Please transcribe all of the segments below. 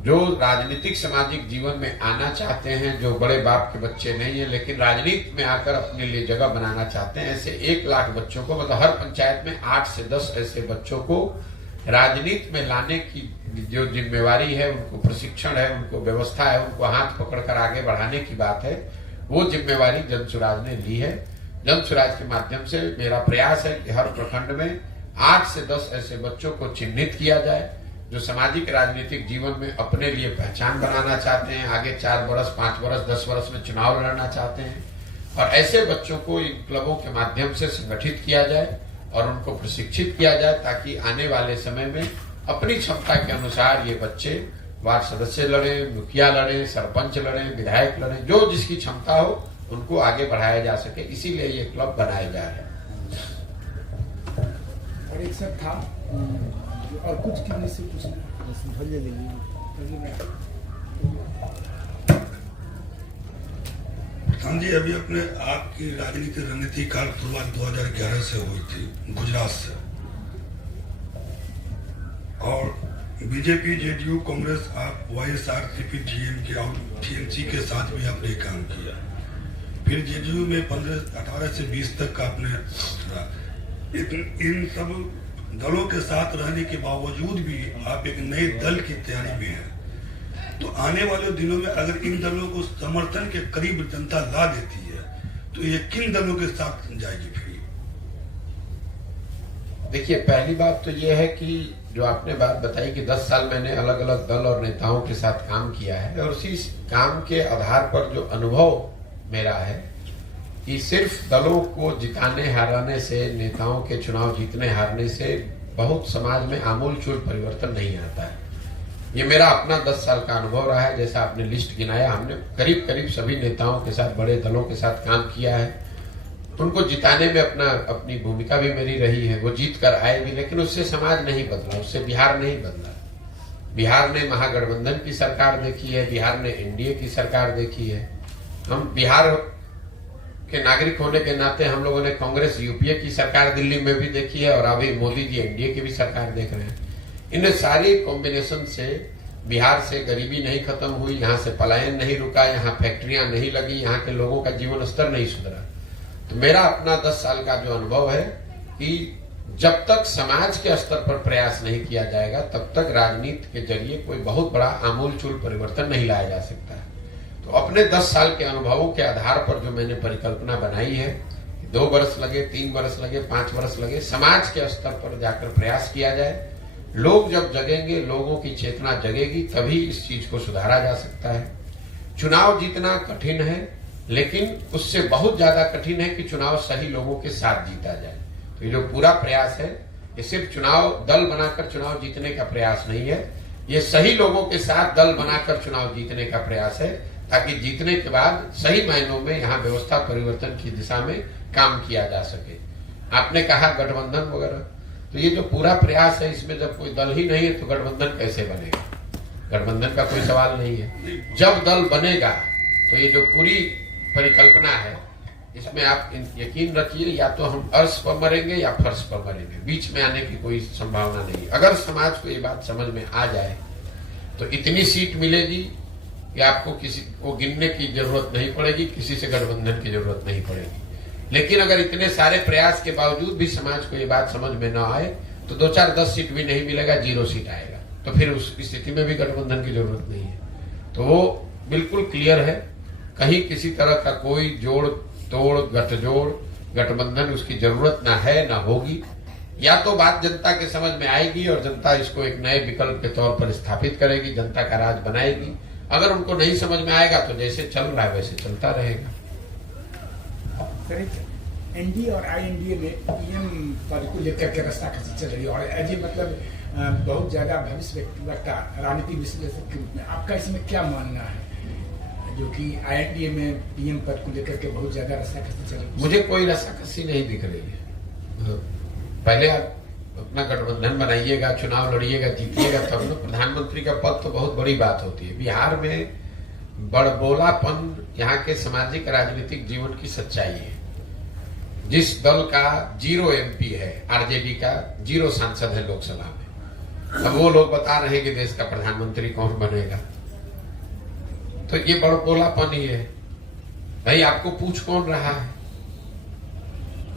जो राजनीतिक सामाजिक जीवन में आना चाहते हैं, जो बड़े बाप के बच्चे नहीं है लेकिन राजनीति में आकर अपने लिए जगह बनाना चाहते हैं, ऐसे 1 लाख बच्चों को, मतलब हर पंचायत में 8 से 10 ऐसे बच्चों को राजनीति में लाने की जो जिम्मेवारी है, उनको प्रशिक्षण है, उनको व्यवस्था है, उनको हाथ पकड़कर आगे बढ़ाने की बात है, वो जिम्मेवारी जनसुराज ने ली है। जनसुराज के माध्यम से मेरा प्रयास है कि हर प्रखंड में 8 से 10 ऐसे बच्चों को चिन्हित किया जाए जो सामाजिक राजनीतिक जीवन में अपने लिए पहचान बनाना चाहते हैं, आगे 4 वर्ष 5 वर्ष 10 वर्ष में चुनाव लड़ना चाहते हैं, और ऐसे बच्चों को इन क्लबों के माध्यम से संगठित किया जाए और उनको प्रशिक्षित किया जाए, ताकि आने वाले समय में अपनी क्षमता के अनुसार ये बच्चे वार्ड सदस्य लड़े, मुखिया लड़े, सरपंच लड़े, विधायक लड़े, जो जिसकी क्षमता हो उनको आगे बढ़ाया जा सके, इसीलिए ये क्लब बनाए जा रहे हैं। और एक सर था और कुछ किसी से पूछना प्रधान जी, अभी अपने आपकी राजनीतिक रणनीति का शुरुआत 2011 से हुई थी गुजरात से, और बीजेपी, जेडीयू, कांग्रेस, आप वाईएसआरसीपी, डीएमके और टीएमसी के साथ भी आपने काम किया। फिर जेडीयू में 18 से 20 तक का आपने इन सब दलों के साथ रहने के बावजूद भी आप एक नए दल की तैयारी में हैं। तो आने वाले दिनों में अगर इन दलों को समर्थन के करीब जनता ला देती है तो ये किन दलों के साथ जाएगी? फिर देखिए, पहली बात तो ये है कि जो आपने बात बताई कि 10 साल मैंने अलग अलग दल और नेताओं के साथ काम किया है, और उसी काम के आधार पर जो अनुभव मेरा है कि सिर्फ दलों को जिताने हराने से, नेताओं के चुनाव जीतने हारने से बहुत समाज में आमूलचूल परिवर्तन नहीं आता है। ये मेरा अपना 10 साल का अनुभव रहा है। जैसा आपने लिस्ट गिनाया, हमने करीब करीब सभी नेताओं के साथ, बड़े दलों के साथ काम किया है। उनको जिताने में अपनी भूमिका भी मेरी रही है। वो जीत कर आए भी, लेकिन उससे समाज नहीं बदला, उससे बिहार नहीं बदला। बिहार ने महागठबंधन की सरकार देखी है, बिहार ने एनडीए की सरकार देखी है। हम बिहार के नागरिक होने के नाते हम लोगों ने कांग्रेस यूपीए की सरकार दिल्ली में भी देखी है, और अभी मोदी जी एनडीए की भी सरकार देख रहे हैं। इन सारी कॉम्बिनेशन से बिहार से गरीबी नहीं खत्म हुई, यहाँ से पलायन नहीं रुका, यहाँ फैक्ट्रियां नहीं लगी, यहाँ के लोगों का जीवन स्तर नहीं सुधरा। तो मेरा अपना 10 साल का जो अनुभव है कि जब तक समाज के स्तर पर प्रयास नहीं किया जाएगा, तब तक राजनीति के जरिए कोई बहुत बड़ा आमूलचूल परिवर्तन नहीं लाया जा सकता है। तो अपने 10 साल के अनुभवों के आधार पर जो मैंने परिकल्पना बनाई है, 2 वर्ष लगे, 3 वर्ष लगे, 5 वर्ष लगे, समाज के स्तर पर जाकर प्रयास किया जाए। लोग जब जगेंगे, लोगों की चेतना जगेगी, तभी इस चीज को सुधारा जा सकता है। चुनाव जीतना कठिन है, लेकिन उससे बहुत ज्यादा कठिन है कि चुनाव सही लोगों के साथ जीता जाए। तो ये जो पूरा प्रयास है, ये सिर्फ चुनाव दल बनाकर चुनाव जीतने का प्रयास नहीं है, ये सही लोगों के साथ दल बनाकर चुनाव जीतने का प्रयास है, ताकि जीतने के बाद सही मायनों में यहाँ व्यवस्था परिवर्तन की दिशा में काम किया जा सके। आपने कहा गठबंधन वगैरह, तो ये जो पूरा प्रयास है, इसमें जब कोई दल ही नहीं है तो गठबंधन कैसे बनेगा? गठबंधन का कोई सवाल नहीं है। जब दल बनेगा तो ये जो पूरी परिकल्पना है, इसमें आप यकीन रखिए, या तो हम अर्श पर मरेंगे या फर्श पर मरेंगे, बीच में आने की कोई संभावना नहीं। अगर समाज को ये बात समझ में आ जाए तो इतनी सीट मिलेगी कि आपको किसी को गिनने की जरूरत नहीं पड़ेगी, किसी से गठबंधन की जरूरत नहीं पड़ेगी। लेकिन अगर इतने सारे प्रयास के बावजूद भी समाज को ये बात समझ में ना आए तो 2-4-10 सीट भी नहीं मिलेगा, 0 सीट आएगा। तो फिर उस स्थिति में भी गठबंधन की जरूरत नहीं है। तो वो बिल्कुल क्लियर है, कहीं किसी तरह का कोई जोड़ तोड़ गठजोड़ गठबंधन उसकी जरूरत ना है ना होगी। या तो बात जनता के समझ में आएगी और जनता इसको एक नए विकल्प के तौर पर स्थापित करेगी, जनता का राज बनाएगी। अगर उनको नहीं समझ में आएगा तो जैसे चल रहा है वैसे चलता रहेगा। एनडीए और आईएनडीए में पीएम पद को लेकर के रास्ता खसी चल रही है, और अजय मतलब बहुत ज्यादा भविष्य वक्ता, राजनीतिक विश्लेषक के रूप में आपका इसमें क्या मानना है, जो कि आईएनडीए में पीएम पद को लेकर के बहुत ज्यादा रास्ता खसी चल रही है? मुझे कोई रास्ता खसी नहीं दिख रही है। पहले आप अपना गठबंधन बनाइएगा, चुनाव लड़िएगा, जीतिएगा, तब ना। प्रधानमंत्री का पद तो बहुत बड़ी बात होती है। बिहार में बड़बोलापन यहाँ के सामाजिक राजनीतिक जीवन की सच्चाई है। जिस दल का 0 एमपी है, आरजेडी का 0 सांसद है लोकसभा में, अब वो लोग बता रहे हैं कि देश का प्रधानमंत्री कौन बनेगा। तो ये बड़बोलापन ही है। भाई आपको पूछ कौन रहा है?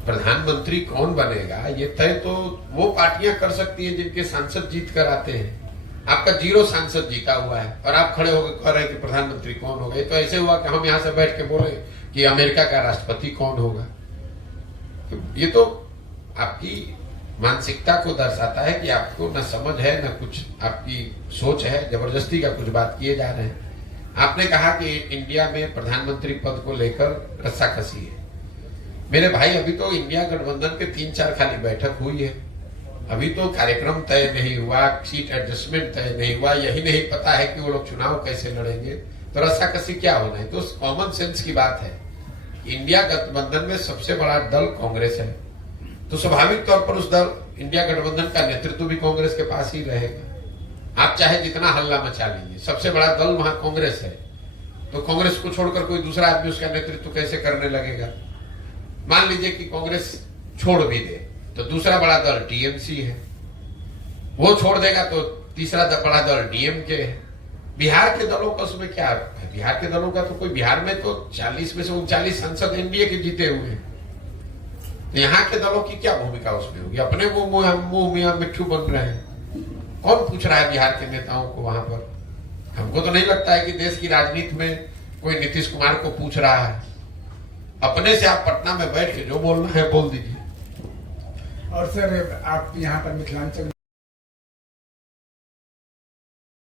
प्रधानमंत्री कौन बनेगा ये तय तो वो पार्टियां कर सकती हैं जिनके सांसद जीत कर आते हैं। आपका 0 सांसद जीता हुआ है और आप खड़े होकर कह रहे हैं कि प्रधानमंत्री कौन होगा। ये तो ऐसे हुआ कि हम यहां से बैठ के बोले कि अमेरिका का राष्ट्रपति कौन होगा। तो ये तो आपकी मानसिकता को दर्शाता है कि आपको न समझ है न कुछ आपकी सोच है, जबरदस्ती का कुछ बात किए जा रहे हैं। आपने कहा कि इंडिया में प्रधानमंत्री पद को लेकर रस्साकसी है। मेरे भाई अभी तो इंडिया गठबंधन के 3-4 खाली बैठक हुई है, अभी तो कार्यक्रम तय नहीं हुआ, सीट एडजस्टमेंट तय नहीं हुआ, यही नहीं पता है कि वो लोग चुनाव कैसे लड़ेंगे। तो रस्साकसी क्या होना है? तो कॉमन सेंस की बात है। इंडिया गठबंधन में सबसे बड़ा दल कांग्रेस है, तो स्वाभाविक तौर पर उस दल इंडिया गठबंधन का नेतृत्व भी कांग्रेस के पास ही रहेगा। आप चाहे जितना हल्ला मचा लीजिए, सबसे बड़ा दल वहां कांग्रेस है। तो कांग्रेस को छोड़कर कोई दूसरा आदमी उसका नेतृत्व कैसे करने लगेगा? मान लीजिए कि कांग्रेस छोड़ भी दे तो दूसरा बड़ा दल टीएमसी है, वो छोड़ देगा तो तीसरा बड़ा दल डीएमके है। बिहार के दलों का उसमें क्या है? बिहार के दलों का तो कोई, बिहार में तो 40 में से 39 सांसद एनडीए के जीते हुए हैं। यहाँ के दलों की क्या भूमिका उसमें होगी? अपने मुंह में मिट्ठू बन रहे हैं। कौन पूछ रहा है बिहार के नेताओं को वहां पर? हमको तो नहीं लगता है कि देश की राजनीति में कोई नीतीश कुमार को पूछ रहा है। अपने से आप पटना में बैठ के जो बोलना है बोल दीजिए। और सर आप यहाँ पर मिथिलांचल